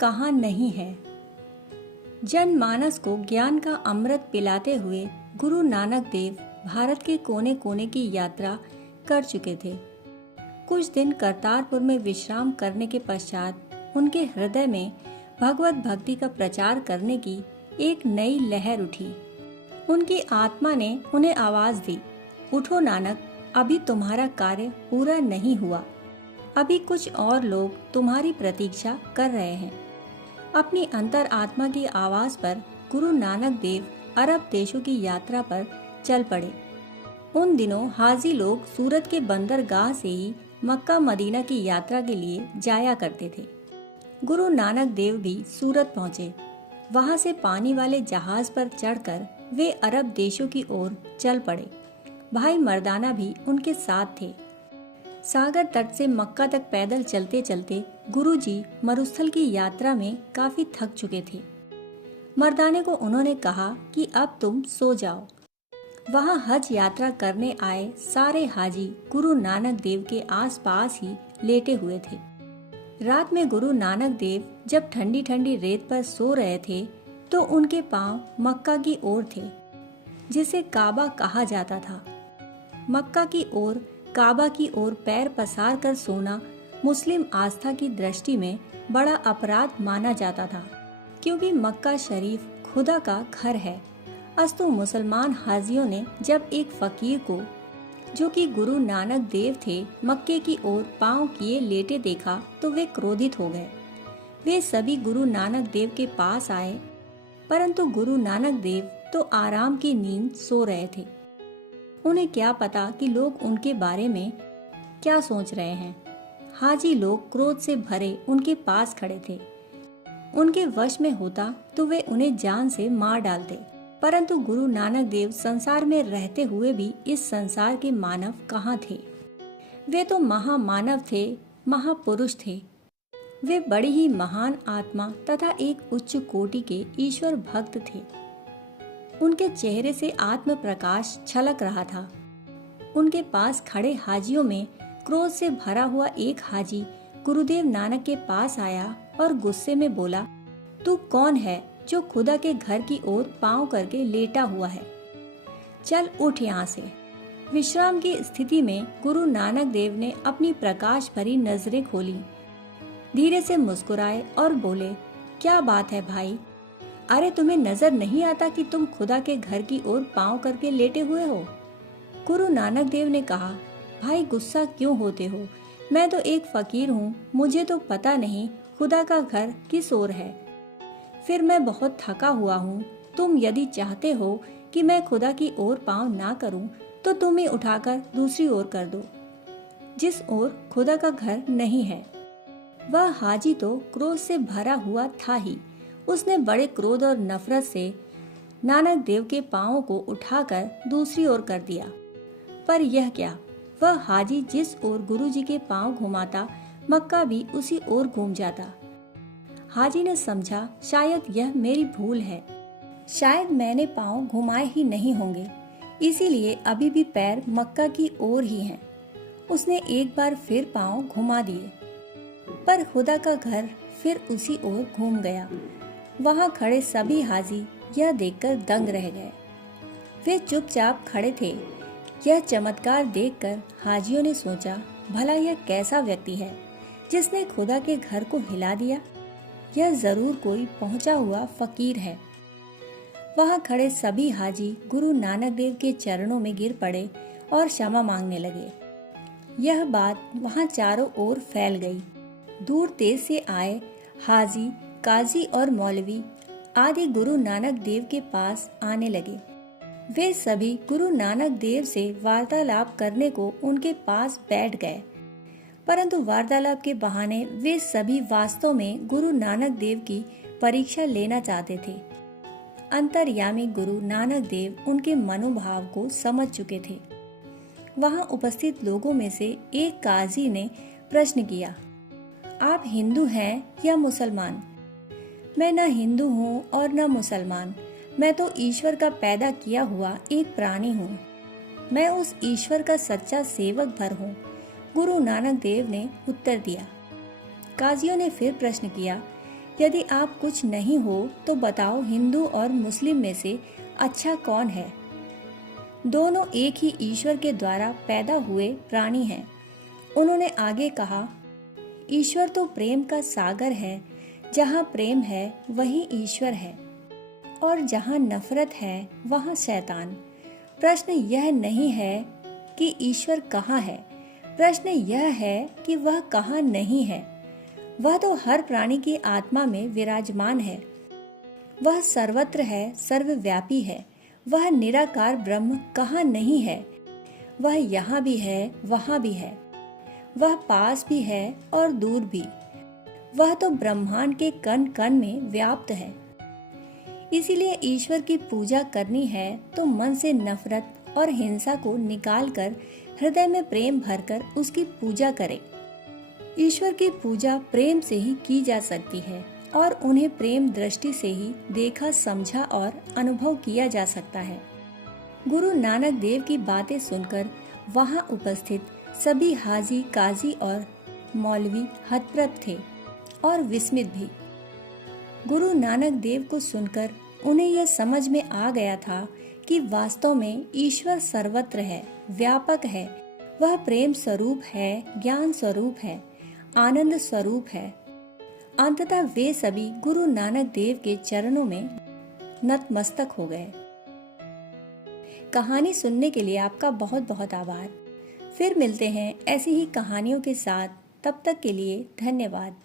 कहाँ नहीं है। जनमानस को ज्ञान का अमृत पिलाते हुए गुरु नानक देव भारत के कोने कोने की यात्रा कर चुके थे। कुछ दिन करतारपुर में विश्राम करने के पश्चात उनके हृदय में भगवत भक्ति का प्रचार करने की एक नई लहर उठी। उनकी आत्मा ने उन्हें आवाज दी, उठो नानक, अभी तुम्हारा कार्य पूरा नहीं हुआ। अभी कुछ और लोग तुम्हारी प्रतीक्षा कर रहे हैं। अपनी अंतर आत्मा की आवाज पर गुरु नानक देव अरब देशों की यात्रा पर चल पड़े। उन दिनों हाजी लोग सूरत के बंदरगाह से ही मक्का मदीना की यात्रा के लिए जाया करते थे। गुरु नानक देव भी सूरत पहुंचे। वहां से पानी वाले जहाज पर चढ़कर वे अरब देशों की ओर चल पड़े। भाई मर्दाना भी उनके साथ थे। सागर तट से मक्का तक पैदल चलते चलते गुरुजी मरुस्थल की यात्रा में काफी थक चुके थे। मर्दाने को उन्होंने कहा कि अब तुम सो जाओ। वहां हज यात्रा करने आए सारे हाजी गुरु नानक देव के आसपास ही लेटे हुए थे। रात में गुरु नानक देव जब ठंडी ठंडी रेत पर सो रहे थे तो उनके पांव मक्का की ओर थे, जिसे काबा कहा जाता था। मक्का की ओर, काबा की ओर पैर पसार कर सोना मुस्लिम आस्था की दृष्टि में बड़ा अपराध माना जाता था, क्योंकि मक्का शरीफ खुदा का घर है। अस्तु मुसलमान हाजियों ने जब एक फकीर को, जो कि गुरु नानक देव थे, मक्के की ओर पांव किए लेटे देखा तो वे क्रोधित हो गए। वे सभी गुरु नानक देव के पास आए, परंतु गुरु नानक देव तो आराम की नींद सो रहे थे। उन्हें क्या पता कि लोग उनके बारे में क्या सोच रहे हैं। हाजी लोग क्रोध से भरे उनके पास खड़े थे। उनके वश में होता तो वे उन्हें जान से मार डालते, परंतु गुरु नानक देव संसार में रहते हुए भी इस संसार के मानव कहाँ थे। वे तो महामानव थे, महापुरुष थे। वे बड़ी ही महान आत्मा तथा एक उच्च कोटि के ईश्वर भक्त थे। उनके चेहरे से आत्म प्रकाश छलक रहा था। उनके पास खड़े हाजियों में क्रोध से भरा हुआ एक हाजी गुरुदेव नानक के पास आया और गुस्से में बोला, तू कौन है जो खुदा के घर की ओर पांव करके लेटा हुआ है? चल उठ यहाँ से। विश्राम की स्थिति में गुरु नानक देव ने अपनी प्रकाश भरी नजरें खोली, धीरे से मुस्कुराए और बोले, क्या बात है भाई? अरे तुम्हें नजर नहीं आता कि तुम खुदा के घर की ओर पांव करके लेटे हुए हो? गुरु नानक देव ने कहा, भाई गुस्सा क्यों होते हो? मैं तो एक फकीर हूँ, मुझे तो पता नहीं खुदा का घर किस ओर है। फिर मैं बहुत थका हुआ हूँ। तुम यदि चाहते हो कि मैं खुदा की ओर पांव ना करूँ तो तुम ही उठाकर दूसरी ओर कर दो, जिस ओर खुदा का घर नहीं है। वह हाजी तो क्रोध से भरा हुआ था ही। उसने बड़े क्रोध और नफरत से नानक देव के पांवों को उठाकर दूसरी ओर कर दिया। पर यह क्या, वह हाजी जिस ओर गुरुजी के पांव घुमाता, मक्का भी उसी ओर घूम जाता। हाजी ने समझा, शायद यह मेरी भूल है, शायद मैंने पांव घुमाए ही नहीं होंगे, इसीलिए अभी भी पैर मक्का की ओर ही हैं। उसने एक बार फिर पांव घुमा दिए, पर खुदा का घर फिर उसी ओर घूम गया। वहां खड़े सभी हाजी यह देखकर दंग रह गए। वे चुपचाप खड़े थे। यह चमत्कार देखकर हाजियों ने सोचा, भला यह कैसा व्यक्ति है जिसने खुदा के घर को हिला दिया? यह जरूर कोई पहुंचा हुआ फकीर है। वहां खड़े सभी हाजी गुरु नानक देव के चरणों में गिर पड़े और क्षमा मांगने लगे। यह बात वहां चारों ओर फैल गई। दूर देश से आए हाजी, काजी और मौलवी आदि गुरु नानक देव के पास आने लगे। वे सभी गुरु नानक देव से वार्तालाप करने को उनके पास बैठ गए, परंतु वार्तालाप के बहाने वे सभी वास्तव में गुरु नानक देव की परीक्षा लेना चाहते थे। अंतर्यामी गुरु नानक देव उनके मनोभाव को समझ चुके थे। वहां उपस्थित लोगों में से एक काजी ने प्रश्न किया, आप हिंदू हैं या मुसलमान? मैं न हिंदू हूँ और न मुसलमान, मैं तो ईश्वर का पैदा किया हुआ एक प्राणी हूँ। मैं उस ईश्वर का सच्चा सेवक भर हूँ, गुरु नानक देव ने उत्तर दिया। काजियों ने फिर प्रश्न किया, यदि आप कुछ नहीं हो तो बताओ हिंदू और मुस्लिम में से अच्छा कौन है? दोनों एक ही ईश्वर के द्वारा पैदा हुए प्राणी हैं। उन्होंने आगे कहा, ईश्वर तो प्रेम का सागर है। जहाँ प्रेम है वही ईश्वर है, और जहाँ नफरत है वहाँ शैतान। प्रश्न यह नहीं है कि ईश्वर कहाँ है, प्रश्न यह है कि वह कहाँ नहीं है। वह तो हर प्राणी की आत्मा में विराजमान है। वह सर्वत्र है, सर्वव्यापी है। वह निराकार ब्रह्म कहाँ नहीं है। वह यहाँ भी है, वहाँ भी है। वह पास भी है और दूर भी। वह तो ब्रह्मांड के कण कण में व्याप्त है। इसीलिए ईश्वर की पूजा करनी है तो मन से नफरत और हिंसा को निकालकर हृदय में प्रेम भरकर उसकी पूजा करें। ईश्वर की पूजा प्रेम से ही की जा सकती है और उन्हें प्रेम दृष्टि से ही देखा, समझा और अनुभव किया जा सकता है। गुरु नानक देव की बातें सुनकर वहां उपस्थित सभी हाजी, काजी और मौलवी हतप्रभ थे और विस्मित भी। गुरु नानक देव को सुनकर उन्हें यह समझ में आ गया था कि वास्तव में ईश्वर सर्वत्र है, व्यापक है। वह प्रेम स्वरूप है, ज्ञान स्वरूप है, आनंद स्वरूप है। अंततः वे सभी गुरु नानक देव के चरणों में नतमस्तक हो गए। कहानी सुनने के लिए आपका बहुत बहुत आभार। फिर मिलते हैं ऐसी ही कहानियों के साथ। तब तक के लिए धन्यवाद।